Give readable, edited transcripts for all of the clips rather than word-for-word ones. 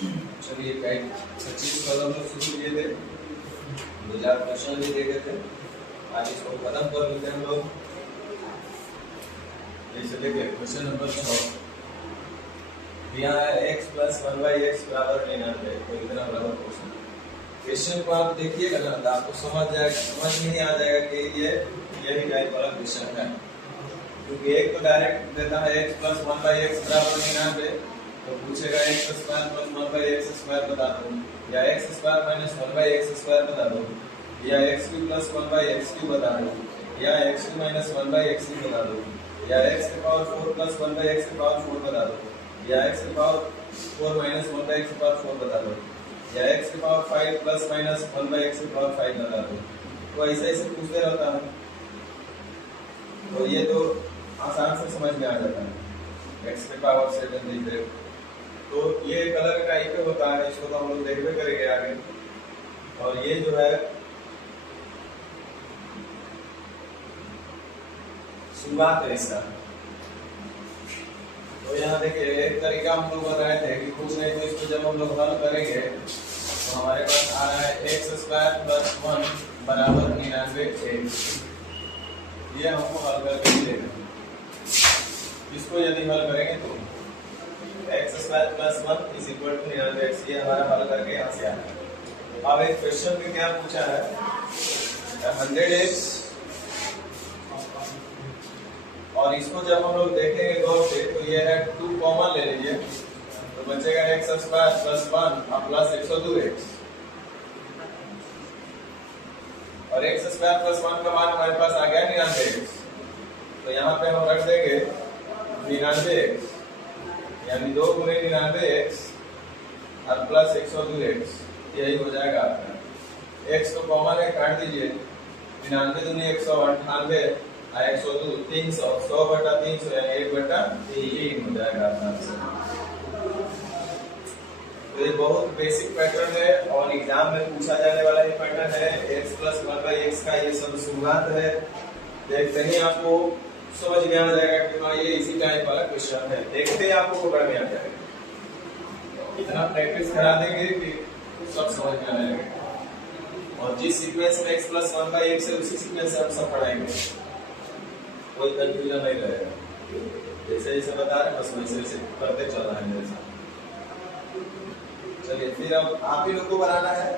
चलिए गाइड 25 कल हम लोग शुरू किए थे, 2000 क्वेश्चन भी देखे थे। आज इसको खत्म कर लेते हैं हम लोग। जैसे देखिए क्वेश्चन नंबर 6 दिया है x + 1/x = 99। तो इतना बराबर क्वेश्चन को आप देखिएगा ना तो आपको समझ में ही आ जाएगा कि ये यही टाइप वाला क्वेश्चन है, क्योंकि एक तो डायरेक्ट देता है x + 1/x = 99, तो पूछेगा x² + 1/x² बता दो, या x² - 1/x² बता दो, या x³ + 1/x³ बता दो, या x³ - 1/x³ बता दो, या x⁴ + 1/x⁴ बता दो, या x⁴ - 1/x⁴ बता दो, या x⁵ + - 1/x⁵ बता दो। तो ऐसे ऐसे पूछते रहता है, तो ये तो आसान से समझ में आ जाता है। x⁴ दिख, तो ये एक अलग टाइप का होता है, इसको तो हम लोग देखते करेंगे आगे। और ये जो है शुरुआत है इसका। तो यहाँ देखिए एक तरीका हम लोग बताए थे कि कुछ नहीं तो इसको जब हम लोग हल करेंगे तो हमारे पास आ रहा है x² + 1 = 99x। ये हमको हल करके मिलेगा। इसको यदि हल करेंगे तो x² + 1 = 99x, ये हमारा हल करके यहाँ से आया। अब एक क्वेश्चन में क्या पूछा है, 100x, और इसको जब हम लोग देखेंगे गौर से तो ये है 2 कॉमन ले लीजिए, तो बचेगा x² + 1 प्लस 102x, और x² + 1 का मान हमारे पास आ गया 99x। तो यहाँ पे हम रख देंगे 99x, यानी 2 × 99x और प्लस 102x, यही हो जाएगा आपका। x तो कॉमन है, काट दीजिए, 99 दूनी 198 और 102 300, 100/300 यानी 1/3 हो जाएगा अपना। तो ये बहुत बेसिक पैटर्न है और एग्जाम में पूछा जाने वाला ये पैटर्न है। x + 1/x का ये सब शुरुआत है, देखते ही आपको समझ में आ जाएगा कि हाँ ये इसी टाइप वाला क्वेश्चन है। देखते ही आपको पकड़ में आ जाएगा, इतना प्रैक्टिस करा देंगे कि सब समझ में आ जाएगा। और जिस सीक्वेंस में x + 1/x है उसी सीक्वेंस से हम सब पढ़ाएंगे, कोई कंफ्यूजन नहीं रहेगा। जैसे जैसे बता रहे बस वैसे वैसे करते चल रहा है मेरे साथ। चलिए फिर अब आप ही लोग को बनाना है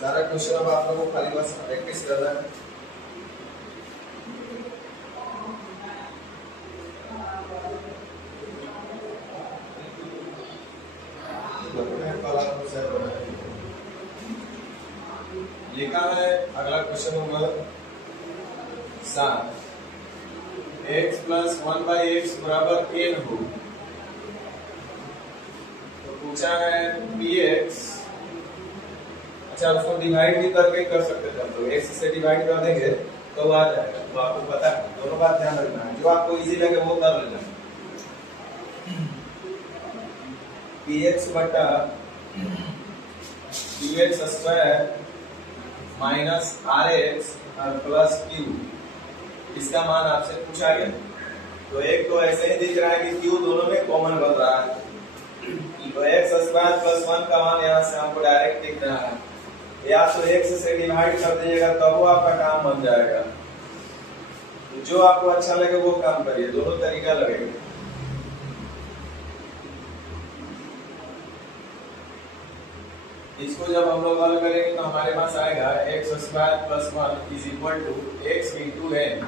सारा क्वेश्चन, अब आप लोगों को खाली बस प्रैक्टिस करना है। लिखा है अगला question number 7, x + 1/x = n हो। तो पूछा है px, अच्छा उसको डिवाइड भी करके कर सकते थे, तो x से डिवाइड कर देंगे तो आ जाएगा। तो आपको पता है, दोनों बात ध्यान रखना है, जो आपको इजी लगे वो कर लेना। px बटा qx² - rx और प्लस q, इसका मान आपसे पूछा गया। तो एक तो ऐसे ही दिख रहा है कि q दोनों में कॉमन बन रहा है, तो x² + 1 का मान यहाँ से हमको डायरेक्ट दिख रहा है, या तो x से डिवाइड कर दीजिएगा तब वो आपका काम बन जाएगा। तो जो आपको अच्छा लगे वो काम करिए, दोनों तरीका लगेगा। इसको जब हम लोग हल करेंगे तो हमारे पास आएगा x² + 1 = x × n।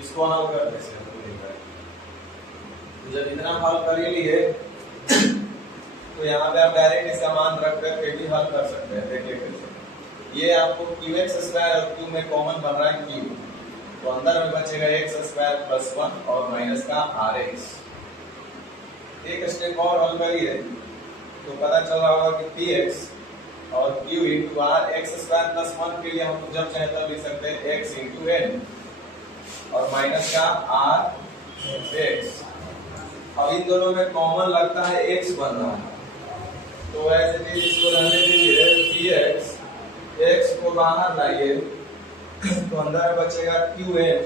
इसको हल करने से तो जब इतना हल कर लिए तो यहाँ पे आप डायरेक्ट इसका मान रख करके भी हल कर सकते हैं। देखिए ये आपको qx² और q में कॉमन बन रहा है q, तो अंदर में बचेगा x² + 1 और माइनस का rx। एक स्टेप और हल करिए तो पता चल रहा होगा कि px और q × r, x² + 1 के लिए हम जब चाहे तब लिख सकते हैं x × n और माइनस का rx। अब इन दोनों में कॉमन लगता है x बन रहा है, तो ऐसे इसको रहने दीजिए। px, x को बाहर लाइए तो अंदर बचेगा qn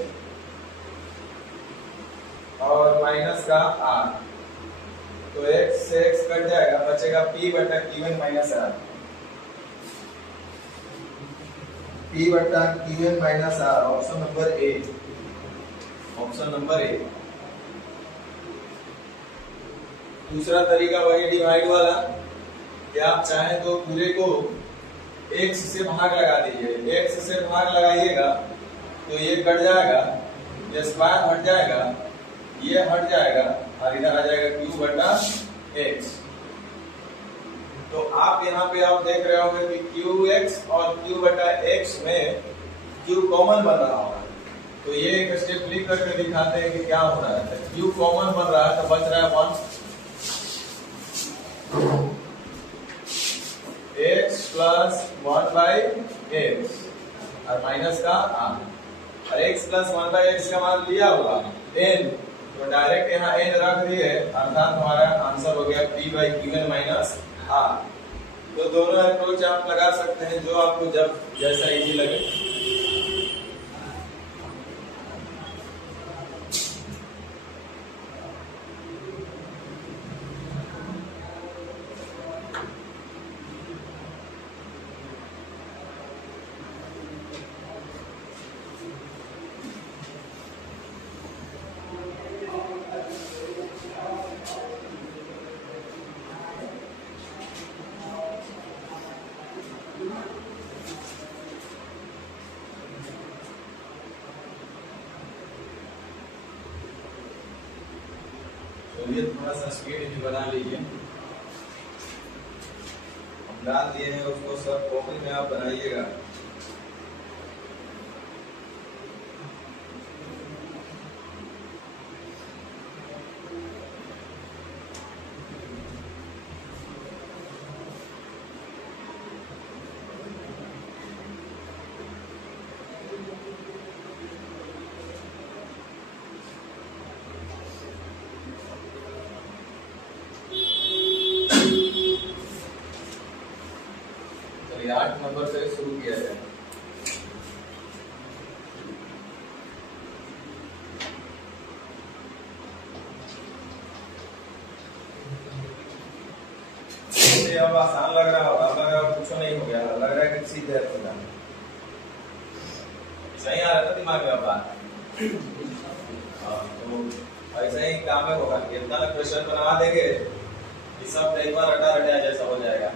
और माइनस का r, तो x कट जाएगा, बचेगा P बटा Qn माइनस R। P बटा Qn minus R, option number A, option number A. दूसरा तरीका वही डिवाइड वाला, कि आप चाहें तो पूरे को x से भाग लगा दीजिए। x से भाग लगाइएगा तो ये कट जाएगा, ये स्क्वायर हट जाएगा, ये हट जाएगा और इधर आ जाएगा q बटा x। तो आप यहाँ पे आप देख रहे होंगे कि qx और q बटा x में q कॉमन बन रहा होगा। तो ये एक स्टेप क्लिक करके दिखाते हैं कि क्या हो रहा है। q कॉमन बन रहा है तो बच रहा है 1 x प्लस 1 बाई x और माइनस का r, और x प्लस 1 बाई x का मान लिया हुआ n, तो डायरेक्ट यहाँ n रख दिए, अर्थात हमारा आंसर हो गया P by Qn minus r। तो दोनों अप्रोच आप लगा सकते हैं, जो आपको जब जैसा इजी लगे। तो ये थोड़ा सा स्पीड भी बना लीजिए। हम डाल दिए हैं उसको, सब कॉपी में आप बनाइएगा। चलिए 8 नंबर से शुरू किया जाए। अब आसान लग रहा होगा, लग रहा है कुछ नहीं हो गया, लग रहा है कि सीधे होगा। सही आ रहा था दिमाग में बात। तो ऐसे ही काम में होगा कि इतना क्वेश्चन बना देंगे कि सब एक बार रटा रटा जैसा हो जाएगा।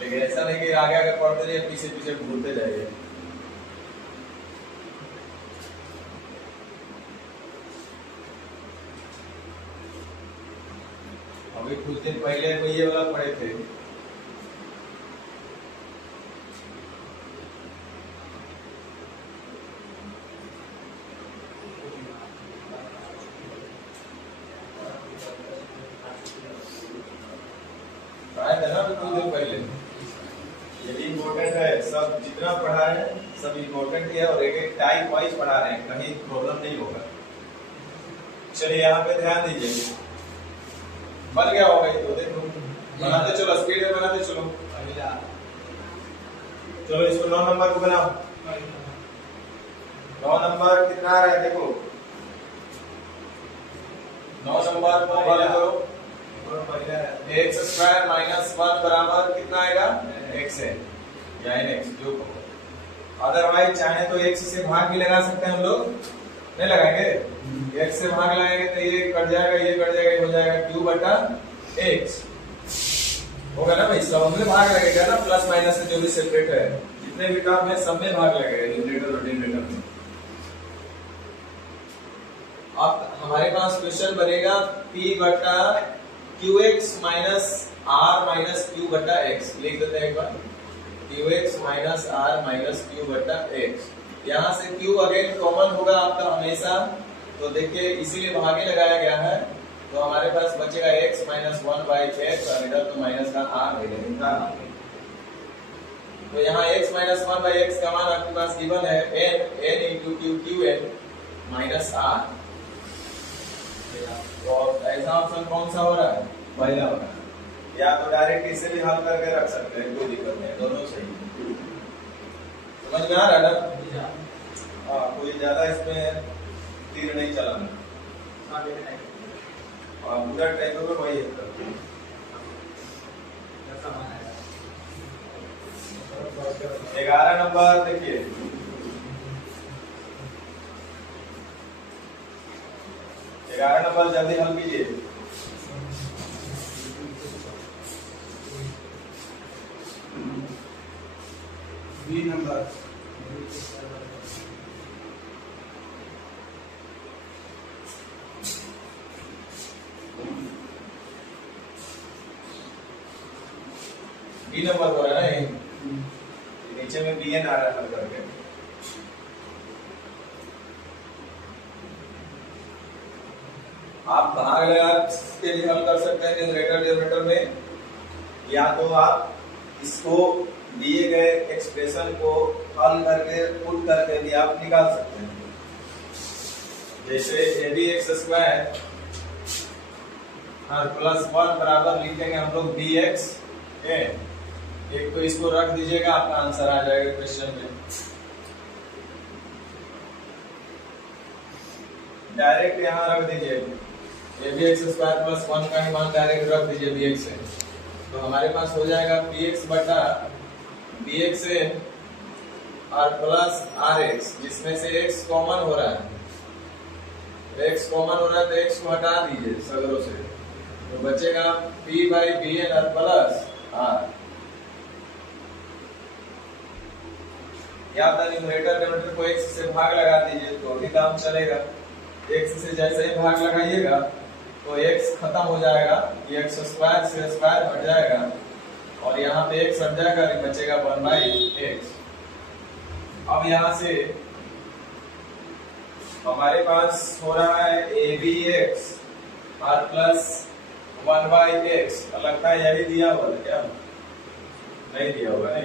लेकिन ऐसा नहीं कि आगे आगे पढ़ते रहिए, पीछे पीछे भूलते जाइए। अभी कुछ दिन पहले ये वाला पढ़े थे, पढ़ाए थे ना कुछ दिन पहले। ये इम्पोर्टेंट है, सब जितना पढ़ा है सब इम्पोर्टेंट है और एक एक टाइप वाइज पढ़ा रहे हैं, कहीं प्रॉब्लम नहीं होगा। चलिए यहाँ पे ध्यान दीजिए, बन गया होगा ये तो देखो, बनाते चलो, स्पीड में बनाते चलो। चलो इसको 9 नंबर को बनाओ। 9 नंबर कितना आ रहा है देखो, 9 नंबर को हल करो। x स्क्वायर माइनस 1 बराबर कितना आएगा, x है या nx जो कहो। अदरवाइज चाहे तो x से भाग भी लगा सकते हैं हम लोग, नहीं लगाएंगे। x से भाग लगाएंगे तो ये कट जाएगा, ये कट जाएगा, हो जाएगा q बटा x होगा ना भाई। सब में भाग लगेगा ना, प्लस माइनस से जो भी सेपरेट है, जितने भी टर्म है सब में भाग लगेगा, न्यूमरेटर और डिनोमिनेटर में। अब हमारे पास क्वेश्चन बनेगा p बटा qx minus r minus q बटा x। लिख देते हैं एक बार, qx minus r minus q बटा x। यहाँ से q अगेन कॉमन होगा आपका हमेशा, तो देखिए इसीलिए भागे लगाया गया है। तो हमारे पास बचेगा x माइनस 1 बाई x और इधर तो माइनस का r रहेगा। तो यहाँ x माइनस 1 बाई x का मान आपके पास गिवन है n into q qn minus r। तो ऐसा ऑप्शन कौन सा हो रहा है, पहला हो रहा है। या तो डायरेक्ट इसे भी हल करके रख सकते हैं, कोई दिक्कत नहीं, दोनों सही। समझ में आ रहा है ना? हाँ, कोई ज्यादा इसमें तीर नहीं चलाना। और पूरा टाइप होगा वही है। 11 नंबर देखिए, 11 नंबर जल्दी हल कीजिए। बी नंबर बी नंबर हो रहा है ना, नीचे में बी एन आ रहा है हल करके। आप भाग लगा के लिए हल कर सकते हैं न्यूमरेटर डिनोमिनेटर में, या तो आप इसको दिए गए एक्सप्रेशन को हल करके पुट करके भी आप निकाल सकते हैं। जैसे ए बी एक्स स्क्वायर और प्लस 1 बराबर लिखेंगे हम लोग बी एक्स। एक तो इसको रख दीजिएगा, आपका आंसर आ जाएगा क्वेश्चन में। डायरेक्ट यहाँ रख दीजिए a b x square plus 1 का ही मान डायरेक्ट रख दीजिए बी एक्स से, तो हमारे पास हो जाएगा पी एक्स बटा बी एक्स और प्लस आर एक्स, जिसमें से एक्स कॉमन हो रहा है। एक्स कॉमन हो रहा है तो एक्स को हटा दीजिए सगरों से, तो बचेगा पी बाई बी एन और प्लस आर। या तो न्यूमरेटर डिनोमिनेटर को एक्स से भाग लगा दीजिए तो भी काम चलेगा। एक्स से जैसे ही भाग लगाइएगा तो एक्स खत्म हो जाएगा, ये एक्स स्क्वायर से स्क्वायर हट जाएगा और यहाँ पे एक्स हट जाएगा, बचेगा 1 बाई एक्स। अब यहाँ से हमारे पास हो रहा है ए बी एक्स और प्लस 1 बाई एक्स। लगता है यही दिया हुआ है क्या? नहीं दिया हुआ है।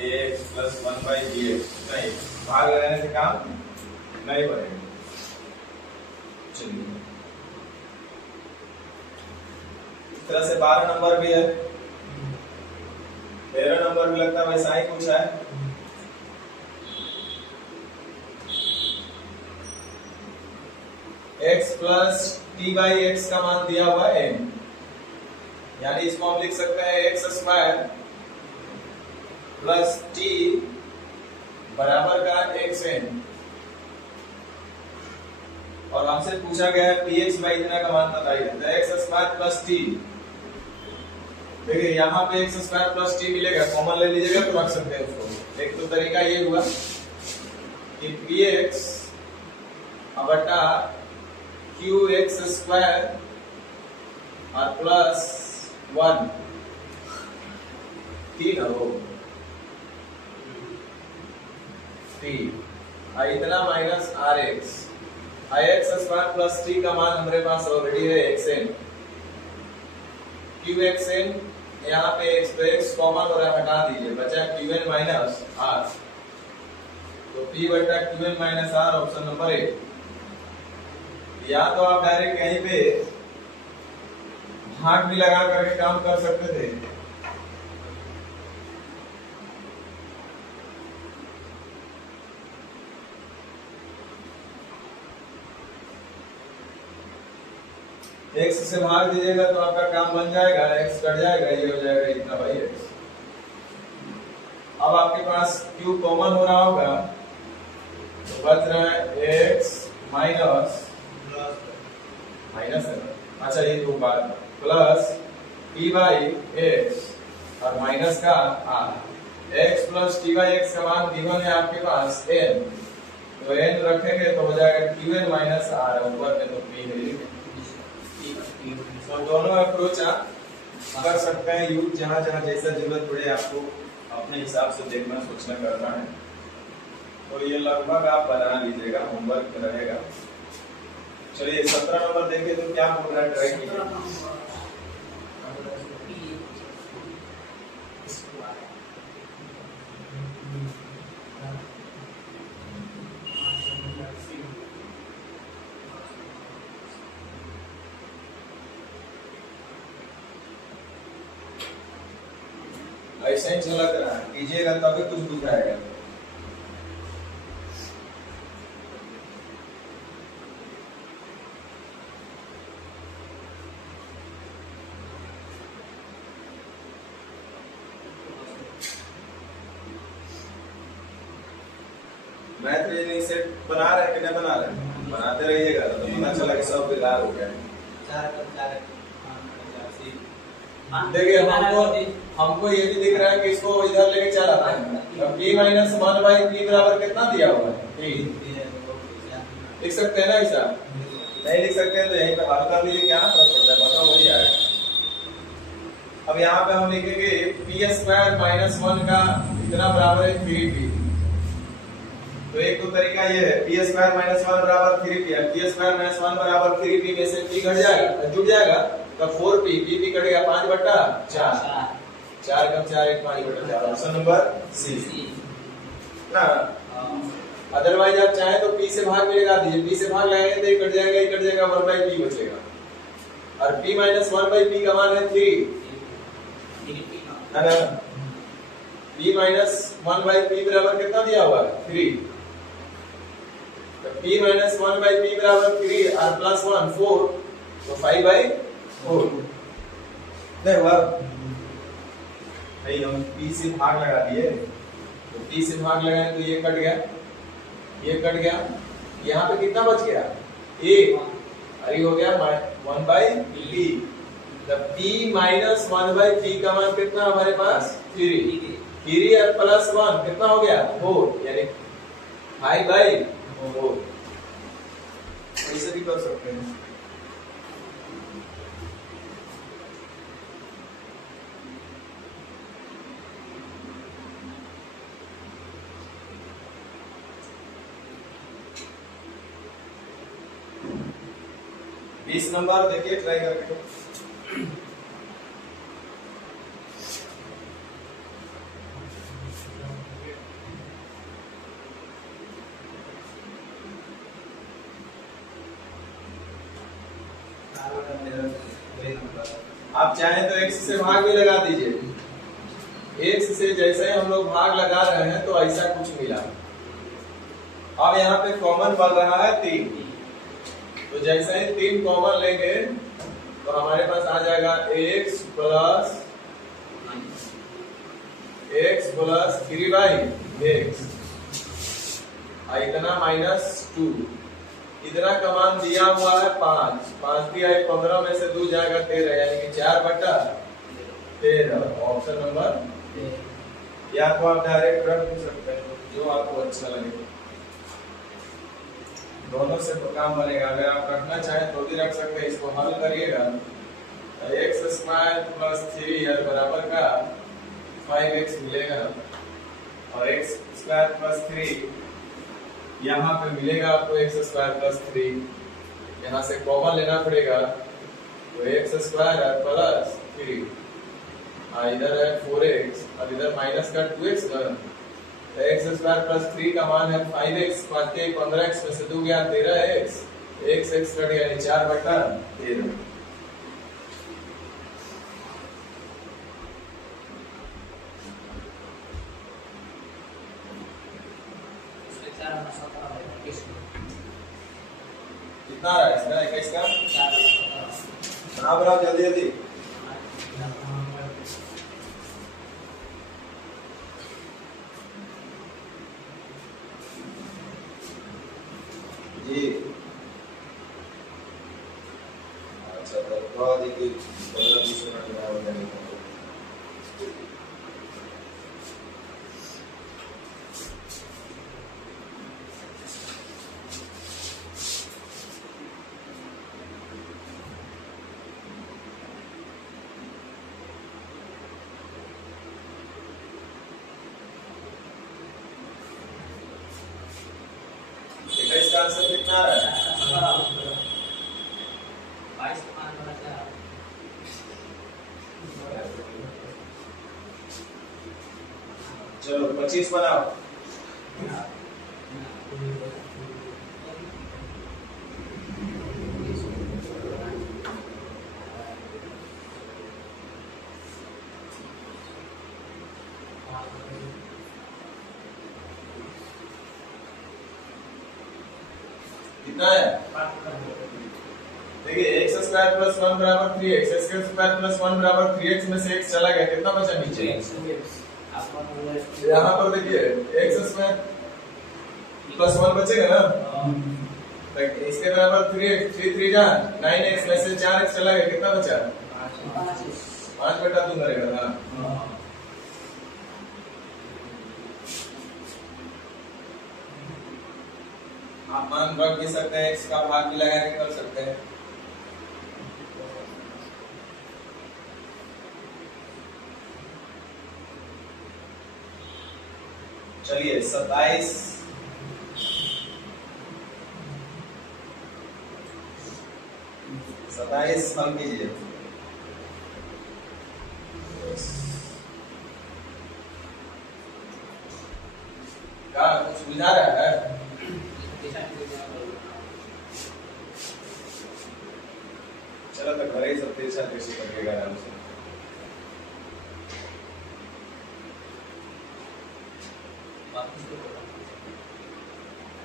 X plus 1 by b x नहीं, भाग लगाने से काम नहीं बनेगा। चलिए इस तरह से 12 नंबर भी है, 13 नंबर भी लगता है वैसा ही कुछ है। x plus t by x का मान दिया हुआ है, यानी इसको हम लिख सकते हैं एक्स स्क्वायर प्लस टी बराबर का एक्स एन, और हमसे पूछा गया है पी एक्स बाई इतना का मान बताइए, तो एक्स स्क्वायर प्लस टी। देखिए यहाँ पे एक्स स्क्वायर प्लस टी मिलेगा, कॉमन ले लीजिएगा तो रख सकते हैं उसको। एक तो तरीका ये हुआ कि पी एक्स बटा क्यू एक्स स्क्वायर और प्लस 1 टी ना हो टी, इतना minus r x. X square plus t का मान हमारे पास ऑलरेडी है x n, q x n, यहाँ पे एक्स कॉमन हो रहा है, हटा दीजिए, बचा क्यू एन माइनस आर। तो पी बटा q n minus r option number 1। या तो आप डायरेक्ट कहीं पे भाग भी लगा करके काम कर सकते थे। एक्स से भाग दीजिएगा तो आपका काम बन जाएगा, एक्स कट जाएगा, ये हो जाएगा इतना भाई एक्स। अब आपके पास क्यू कॉमन हो रहा होगा तो बच रहा है एक्स माइनस है, अच्छा ये दो बार प्लस टी बाई एक्स और माइनस का r. X plus t by x का मान गिवन है आपके पास एन, तो एन रखेंगे तो हो जाएगा क्यू एन माइनस आर, ऊपर में तो पी है। तो दोनों अप्रोच आप कर सकते हैं यूज, जहां जहां जैसा जरूरत पड़े आपको अपने हिसाब से देखना सोचना करना है। तो ये लगभग आप बना लीजिएगा, होमवर्क रहेगा। चलिए 17 नंबर देखिए तो क्या बोल रहा है, ट्राई कीजिए। ऐसा ही झलक रहा है, कीजिएगा तभी कुछ बुझाएगा। मैथ रीजनिंग सेट बना रहे हैं कि नहीं बना रहे हैं? बनाते रहिएगा तो पता चला कि सब बेकार हो गया। देखिए हमको ये भी दिख रहा है कि इसको इधर लेके चला था। अब p माइनस 1 बाई p बराबर कितना दिया हुआ है? लिख सकते हैं ना ऐसा? नहीं लिख सकते हैं तो यहीं पे हल कर लीजिए, क्या फर्क पड़ता है, पता वही आएगा। अब यहाँ पे हम लिखेंगे p स्क्वायर माइनस 1 का इतना बराबर है 3p। तो एक तो तरीका ये है p स्क्वायर माइनस 1 बराबर 3p है। p स्क्वायर माइनस 1 बराबर 3p में से p घट जाएगा, जुड़ जाएगा तो 4p, p कटेगा 5/4, 4 कम 4 1 5/4। ऑप्शन नंबर सी ना। अदरवाइज आप चाहे तो p से भाग में लगा दीजिए, p से भाग लगाएंगे तो ये कट जाएगा, 1/p बचेगा। और p माइनस 1/p का मान है 3 है ना। p माइनस 1/p बराबर कितना दिया हुआ है? 3। तो p माइनस 1/p बराबर 3 और प्लस 1 4, तो 5/4 नहीं हुआ भाई। हम p से भाग लगा दिए तो p से भाग लगाए तो ये कट गया, ये कट गया, यहाँ पे कितना बच गया? 1 और ये हो गया 1/p। तब p माइनस 1/p का मान कितना हमारे पास? 3 और प्लस 1 कितना हो गया? 4, यानी 5/4। ऐसे भी कर सकते हैं। बीस नंबर देखिए, ट्राई करके। आप चाहें तो x से भाग भी लगा दीजिए। x से जैसे ही हम लोग भाग लगा रहे हैं तो ऐसा कुछ मिला। अब यहाँ पे कॉमन बन रहा है 3, तो जैसे ही 3 कॉमन लेंगे तो हमारे पास आ जाएगा x प्लस 3/x, इतना माइनस 2, इतना का मान दिया हुआ है 5 3 15 में से 2 जाएगा 13, यानी कि 4/13। ऑप्शन नंबर, या तो आप डायरेक्ट रख भी सकते हैं, जो आपको अच्छा लगे। दोनों से तो काम बनेगा। अगर आप रखना चाहें तो भी रख सकते हैं। इसको हल करिएगा x स्क्वायर प्लस 3 बराबर का 5x मिलेगा, और x स्क्वायर प्लस 3 यहाँ पे मिलेगा आपको x स्क्वायर प्लस 3। यहाँ से कॉमन लेना पड़ेगा, तो x स्क्वायर प्लस 3, इधर है 4x और इधर माइनस का 2x ना। x स्क्वायर प्लस 3 का मान है 5x, 15x में से 2 गया 13x, x कट गया, यानी 4/13। कितना रहा है इसका? 21 का बनाओ जल्दी जल्दी। जी अच्छा, तो बहुत ही 15-20 मिनट में हो जाएगा। इसका आंसर कितना आ रहा है? चलो 25 बनाओ। कितना है? देखिए x स्क्वायर प्लस 1 बराबर 3x, x स्क्वायर प्लस 1 बराबर 3x में से x चला गया, कितना बचा नीचे? यहाँ पर देखिए x स्क्वायर, प्लस 1 बचेगा ना, तो इसके बराबर 3 जा 9x में से 4x चला गया, कितना बचा? 5/2 करेगा ना। आप मान रख भी सकते हैं, x का भाग भी लगा के कर सकते हैं। चलिए 27 हल कीजिए। क्या कुछ बुझा रहा है? चलो तो घर ही सब तिरछा तिरछी करिएगा आराम से।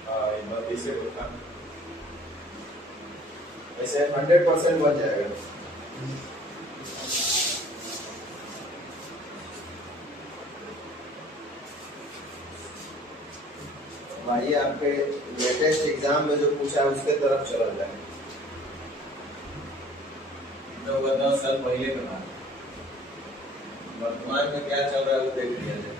हाँ, एक बार इसे होगा, ऐसे 100% बन जाएगा। भाई आपके लेटेस्ट एग्जाम में जो पूछा है उसके तरफ चला जाए, तो 10 साल पहले का बात, वर्तमान में क्या चल रहा है वो देख लिया जाए।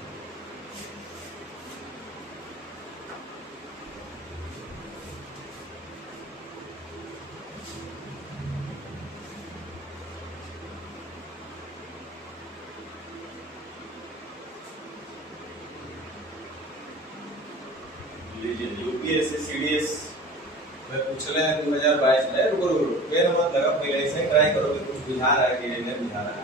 यूपीएससी सीडीएस में पूछ रहे हैं 2022 में। रुको मेरा मत लगा, पहले ऐसे ही ट्राई करो कि कुछ बुझा रहा है कि नहीं बुझा रहा है।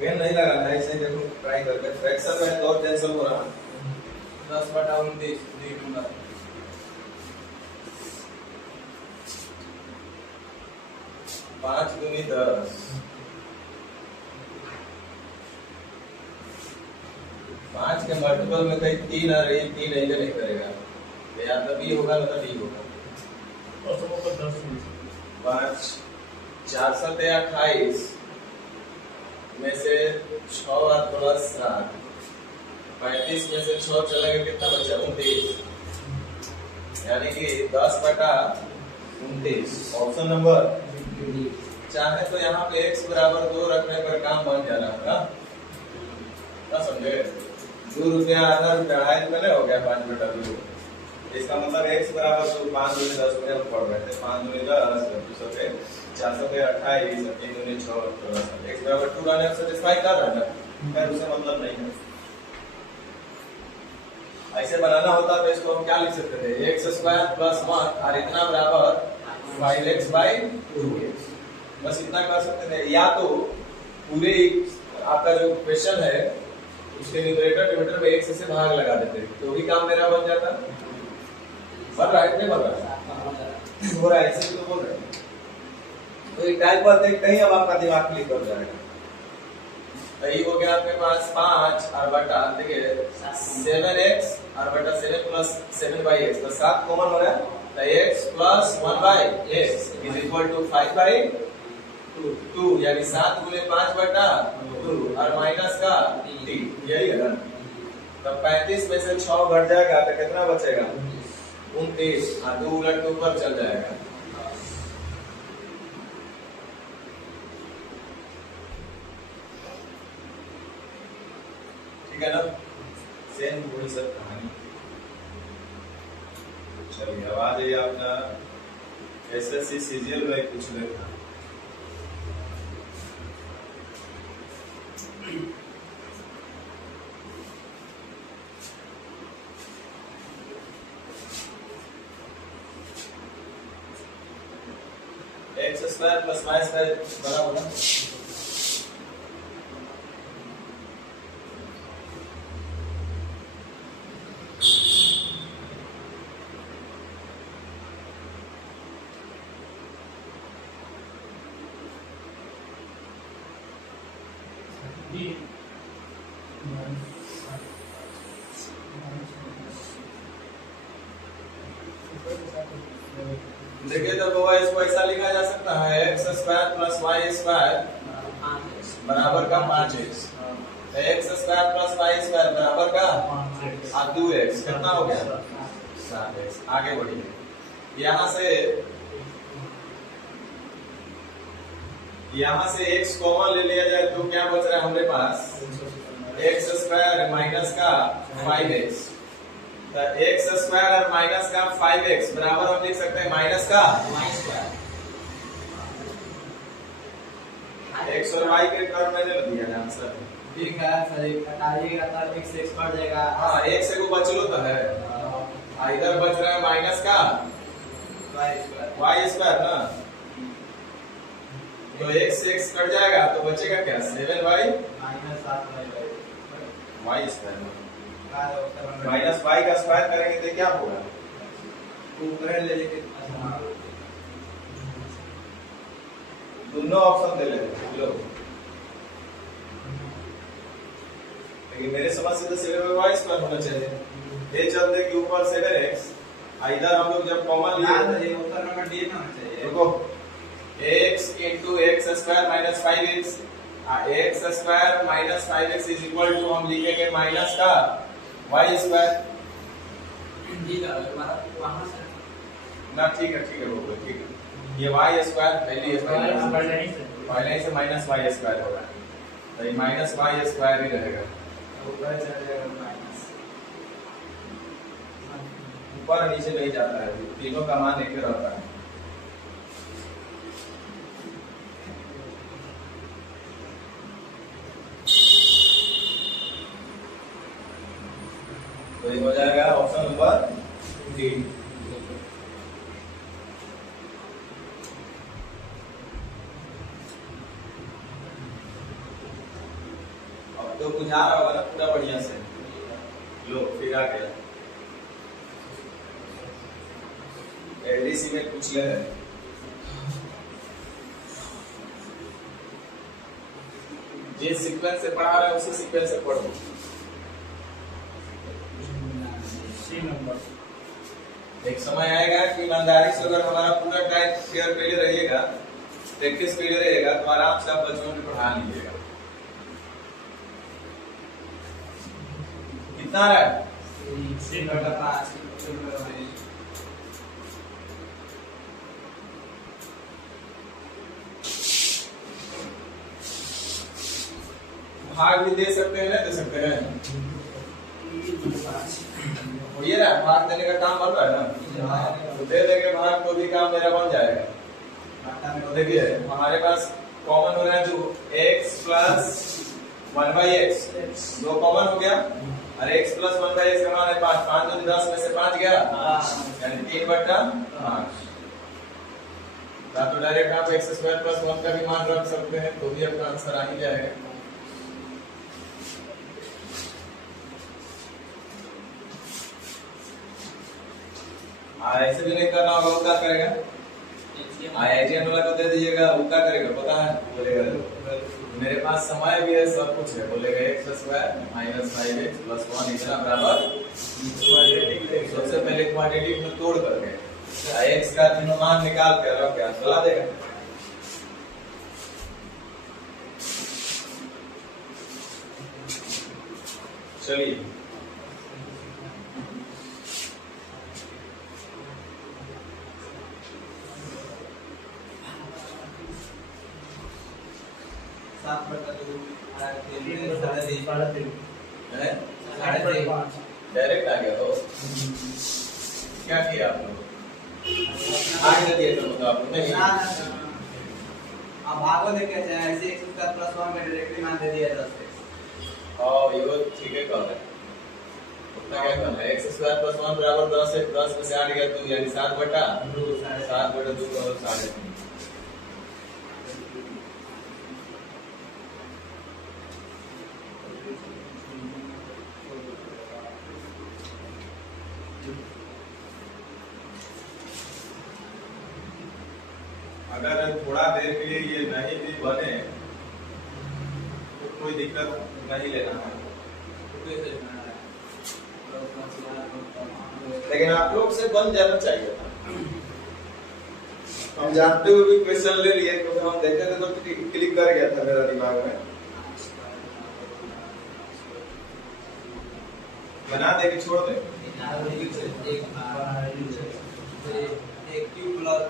पेन नहीं लगा है, ऐसे देखो ट्राई करके। फ्रैक्शन में तो टेंशन हो रहा है। 10/29 देखूंगा। 5 दूनी 10, 5 के मल्टीपल में कहीं 3 आ रही है, 3 नहीं करेगा, या तो बी होगा ना तो डी होगा। 5 4 7 28 में से 6 और प्लस 7, 35 में से 6 चला गया, कितना बचा? 29, यानी कि 10/29। ऑप्शन नंबर चाहे तो यहाँ पे x बराबर 2 रखने पर काम बन जाना है ना, समझे? 2 रुपया, आधा रुपया, 2.5 रुपया नहीं हो गया 5/2। इसका मतलब x बराबर 5 दूनी 10 में हम पढ़ रहे थे। 5 दूनी 10, 4 7 28, 3 दूनी 6, x बराबर 2 रहने से सेटिस्फाई कर रहा है ना, फिर उसे मतलब नहीं है। ऐसे बनाना होता तो इसको हम क्या लिख सकते थे? x² + 1 और इतना बराबर 5x/2। बस इतना कर सकते थे। या तो पूरे आपका जो क्वेश्चन है उसके न्यूमरेटर डिनोमिनेटर में x से भाग लगा देते, तो भी काम मेरा बन जाता। बन रहा है नहीं बन रहा है? हो रहा है, ऐसे तो बोल रहे हैं। तो ये टाइप पर देखते ही अब आपका दिमाग क्लिक कर जाएगा। तो ये हो गया आपके पास 5 और बटा, देखिए 7x और बटा 7 + 7/x, तो 7 कॉमन हो रहा है, तो x + 1/x = 5/2, यानी 7 × 5/2 और माइनस का 3, यही है ना। तो 35 में से 6 घट जाएगा तो कितना बचेगा? 29, और 2 उलट के ऊपर चल जाएगा। ठीक है ना, सेम वही सब कहानी। चलिए अब आ जाइए अपना एसएससी सीजीएल में कुछ लेना। x² + y² बराबर ना, देखिए तो इसको ऐसा लिखा जा सकता है x square plus y square बराबर का 5x। X square plus y square बराबर का 2x। कितना हो गया? 7x। आगे बढ़िए, यहाँ से x कॉमन ले लिया जाए तो क्या बच रहा है हमारे पास? एक्स स्क्वायर माइनस का 5x। तो एक्स स्क्वायर और माइनस का 5x बराबर हम लिख सकते हैं माइनस का x और y के टर्म मैंने दिया है आंसर। ठीक है सर, हटाइएगा तब x बढ़ जाएगा। हाँ, एक से को बच लो तो है। इधर बच रहा है माइनस का y स्क्वायर ना, तो x से x कट जाएगा तो बचेगा क्या? 7y minus 7y y square minus y का स्क्वायर करेंगे तो क्या होगा? ऊपर ले लेके दोनों ऑप्शन दे लेते लो। लेकिन मेरे समझ से तो 7y स्क्वायर होना चाहिए। ये चलते कि ऊपर 7x, इधर हम लोग जब कॉमन लिए ऊपर नंबर डी ना होना चाहिए। देखो x into x square minus 5x, x square minus 5x is equal to हम लिखेंगे माइनस का y स्क्वायर। ना ठीक है बोलो, ठीक है। ये y स्क्वायर पहले से माइनस y स्क्वायर होगा, तो ये माइनस y स्क्वायर ही रहेगा। ऊपर चढ़ जाएगा माइनस, ऊपर नीचे नहीं जाता है, तीनों का मान एक ही रहता है। तो ये हो जाएगा ऑप्शन नंबर डी। अब तो बुझा रहा होगा ना पूरा बढ़िया से। लो फिर आ गया, एलडीसी में पूछ ले। जिस सीक्वेंस से पढ़ा रहे हैं उसी सीक्वेंस से पढ़ो। एक समय आएगा कि ईमानदारी से अगर हमारा पूरा टाइम क्लियर करते रहिएगा, प्रैक्टिस करते रहिएगा, तो आराम से आप बच्चों को पढ़ा लीजिएगा। कितना है? भाग भी दे सकते हैं, दे सकते हैं। ये ना भाग देने का काम बन रहा है ना, तो दे देंगे भाग तो भी काम मेरा बन जाएगा। तो देखिए हमारे पास कॉमन हो रहा है जो x प्लस 1/x, दो कॉमन हो गया, और x प्लस 1/x का मान है 5। 5 तो 10 में से 5 गया, यानी 3/5। तो डायरेक्ट आप x स्क्वायर प्लस 1 का भी मान रख सकते हैं, तो भी आपका आंसर आ ही जाएगा। ऐसे भी नहीं करना होगा, वो क्या करेगा? IITN वाला को दे दीजिएगा, वो क्या करेगा पता है? बोलेगा मेरे पास समय भी है, सब कुछ है, बोलेगा x square minus 5x plus 1 इतना बराबर। सबसे पहले क्वाड्रेटिक में तोड़ करके x का तीनों मान निकाल के रख के चला देगा। चलिए डायरेक्ट आ गया। तो क्या किया आप लोग? आगे दिए तो मतलब आप लोग नहीं अब भागो देखे ऐसे x का प्लस 1 का डायरेक्टली मान दे दिया 10x। और ये वो ठीक है कौन है? उतना क्या करना है? x स्क्वायर प्लस 1 बराबर 10 है, 10 में से 8 गया तो यानी 7/2 7/2 और 3.5। अगर थोड़ा देर के लिए ये नहीं भी बने तो कोई दिक्कत नहीं लेना है, लेकिन आप लोग से बन जाना चाहिए था। हम जानते हुए भी क्वेश्चन ले लिए क्योंकि हम देखे थे तो क्लिक कर गया था मेरा दिमाग में। बना दे कि छोड़ दे? एक क्यू प्लस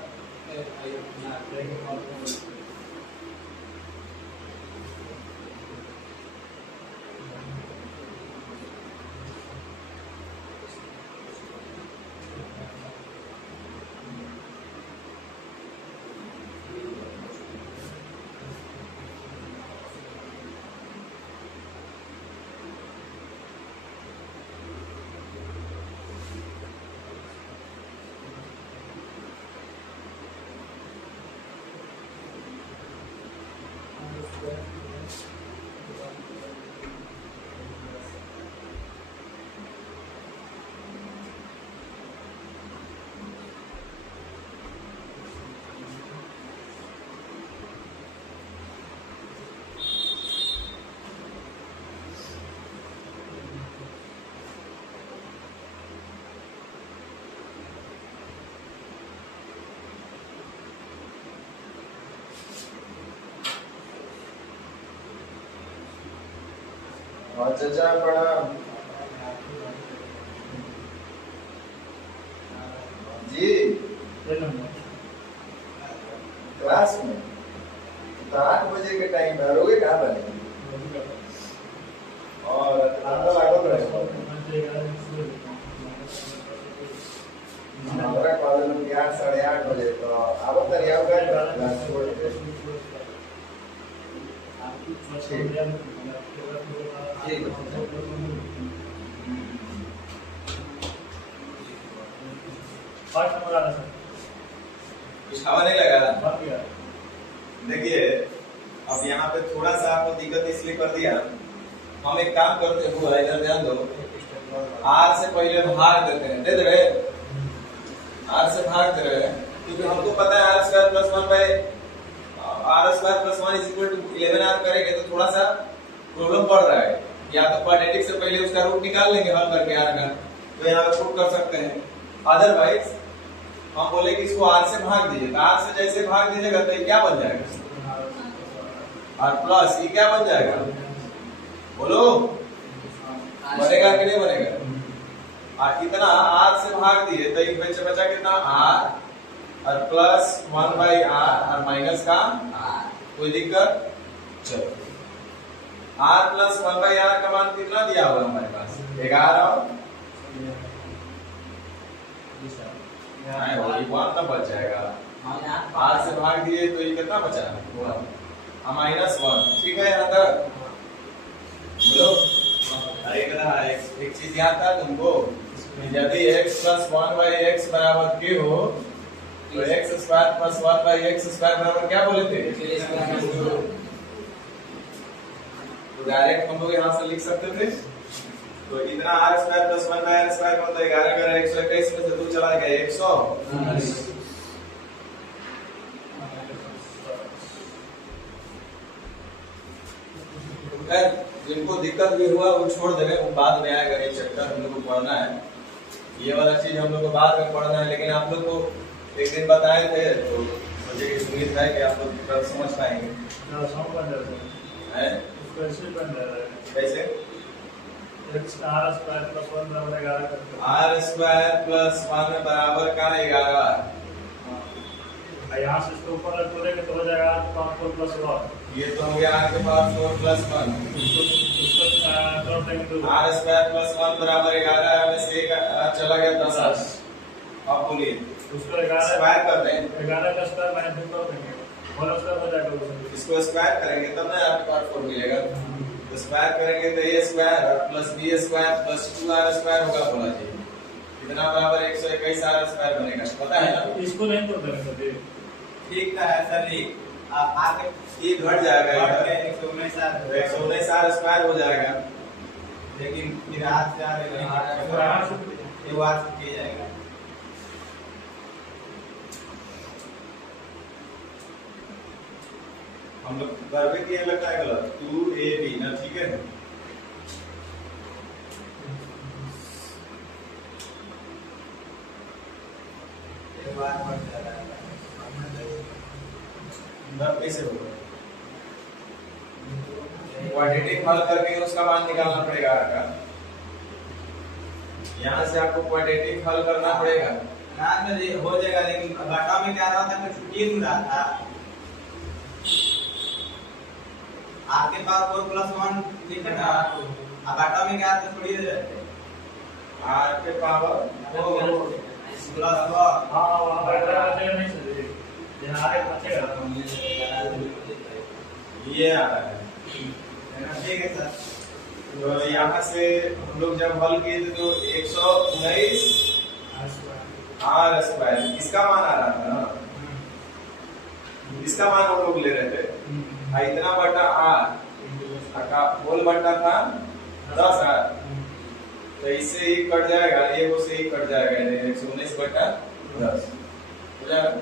और चाचा प्रणाम जी। क्लास में तो 8 बजे के टाइम में रोगे कहाँ बने? और लागल रहे हमारा कॉलेज में 8 साढ़े 8 बजे तो आवत तरी आओ गए क्लास छोड़ के। ठीक कुछ हवा नहीं लगा। देखिए अब यहाँ पे थोड़ा सा आपको दिक्कत इसलिए कर दिया, हम एक काम करते हुआ इधर ध्यान दो, आर से पहले भाग देते हैं, दे रहे आर से भाग दे रहे हैं क्योंकि हमको पता है r square plus 1 by r square plus 1 is equal to 11 r करेंगे तो थोड़ा सा प्रॉब्लम पड़ रहा है। या तो क्वाड्रेटिक से पहले उसका रूट निकाल लेंगे हल करके आर का, तो यहाँ पे पुट कर सकते हैं। अदरवाइज हम बोले कि इसको आर से भाग दीजिए, तो आर से जैसे भाग दीजिएगा तो ये क्या बन जाएगा? आर प्लस ये क्या बन जाएगा? बोलो बनेगा कि नहीं बनेगा? इतना आर से भाग दिए तो एक बच्चे बचा कितना? आर और प्लस 1 बाई आर और माइनस का आर, कोई दिक्कत? चलो आर प्लस 1 बाई आर का मान कितना दिया हुआ हमारे पास? 11 और 1 ना बच जाएगा। आर से भाग दिए तो ये कितना बचा? 1 माइनस 1। ठीक है यहाँ तक बोलो। एक चीज याद था तुमको, यदि x प्लस 1 बाई एक्स बराबर k हो तो x square plus 1 by x square बराबर क्या बोले थे? तो डायरेक्ट हम लोग यहाँ से लिख सकते थे। तो इतना r square plus 1 by r square का मतलब 11 का 121 में से 2 चला गया 100। जिनको दिक्कत भी हुआ वो छोड़ देंगे, वो बाद में आएगा। ये चैप्टर हम लोग को पढ़ना है, ये वाला चीज हम लोग को बाद में पढ़ना है, लेकिन आप लोग को एक दिन बताए थे तो मुझे उम्मीद है कि आप लोग कल समझ पाएंगे। कैसे? आर स्क्वायर प्लस 1 बराबर 11 आर स्क्वायर प्लस 1 बराबर का 11। यहाँ से इसको ऊपर रख दोगे तो हो जाएगा आर पावर 4 प्लस 1। ये तो हो गया आर के power 4 plus 1। R square plus 1 बराबर 11 में से चला गया 10। अब बोलिए उसको 11 स्क्वायर कर दें, 11 का स्क्वायर माइनस 2 कर देंगे, होल स्क्वायर हो जाएगा। इसको स्क्वायर करेंगे तब ना आपके पास 4 मिलेगा। तो स्क्वायर करेंगे तो a स्क्वायर और plus b square plus 2r square होगा। बोला जी कितना बराबर 121 r स्क्वायर बनेगा, पता है ना? इसको नहीं तो करेंगे ठीक है सर जी। आप आगे ये घट जाएगा, 119 r स्क्वायर हो जाएगा। लेकिन फिर हाथ से आगे ये बात किया जाएगा। हम लोग करवे किए लगता है गलत 2ab ना, ठीक है। एक बार बढ़ जाएगा। तब कैसे होगा? क्वाड्रेटिक हल करके उसका मान निकालना पड़ेगा r का। यहाँ से आपको क्वाड्रेटिक हल करना पड़ेगा। ना ना ये हो जाएगा, लेकिन घटा में क्या रहा था कि छुट्टी नहीं रहा था। आपके पास 4+1 लिखा था, अब घटा में क्या था थोड़ी देर रहते r के पावर +1। हाँ वहाँ बैठा रहते नहीं सही, यहाँ आगे बचेगा। ये आ रहा है। ठीक है सर। तो यहाँ से हम लोग जब हल किए थे तो 119 r स्क्वायर इसका मान आ रहा था ना, इसका मान हम लोग ले रहे थे। इतना बटा r का होल बटा था 10r, तो इससे ही कट जाएगा, ये वो से ही कट जाएगा, 119 बटा 10 हो जाएगा।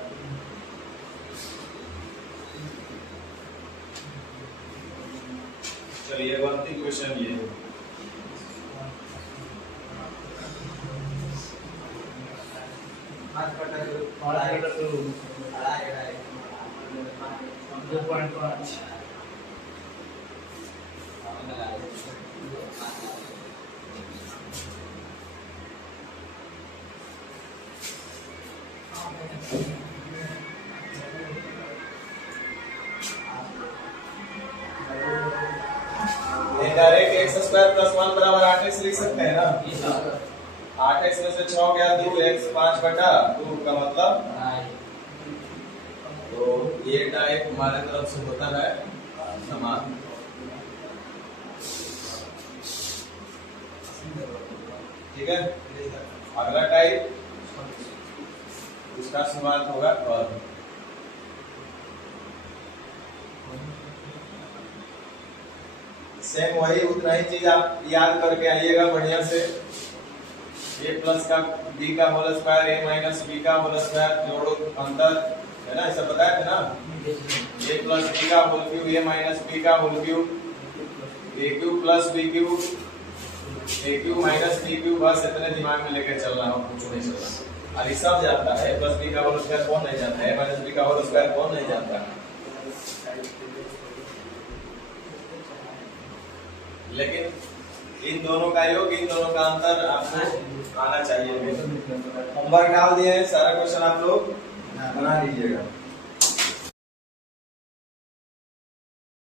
चलिए अब अंतिम क्वेश्चन ये है। पाँच बटा दो, 2.5 डायरेक्ट x स्क्वायर प्लस 1 बराबर 8x लिख सकते हैं ना। 8x में से 6 गया 2x, 5 बटा 2 का मतलब, तो ये टाइप हमारे तरफ से होता है समान। ठीक है, अगला टाइप उसका शुरुआत होगा और सेम वही उतना ही चीज आप याद करके आइएगा बढ़िया से। a प्लस का b का whole square, a minus b का होल स्क्वायर, जोड़ो अंतर है ना, ऐसा बताया था ना। a प्लस b का whole cube, a minus b का whole cube, a cube plus b cube, a cube minus b cube, बस इतने दिमाग में लेके चलना हो, कुछ नहीं चलना। और ये सब जानता है, a प्लस b का होल स्क्वायर कौन नहीं जानता है, a माइनस b का होल स्क्वायर कौन नहीं जानता है। लेकिन इन दोनों का योग, इन दोनों का अंतर आपको आना चाहिए। होमवर्क डाल दिए हैं, सारा क्वेश्चन आप लोग बना लीजिएगा।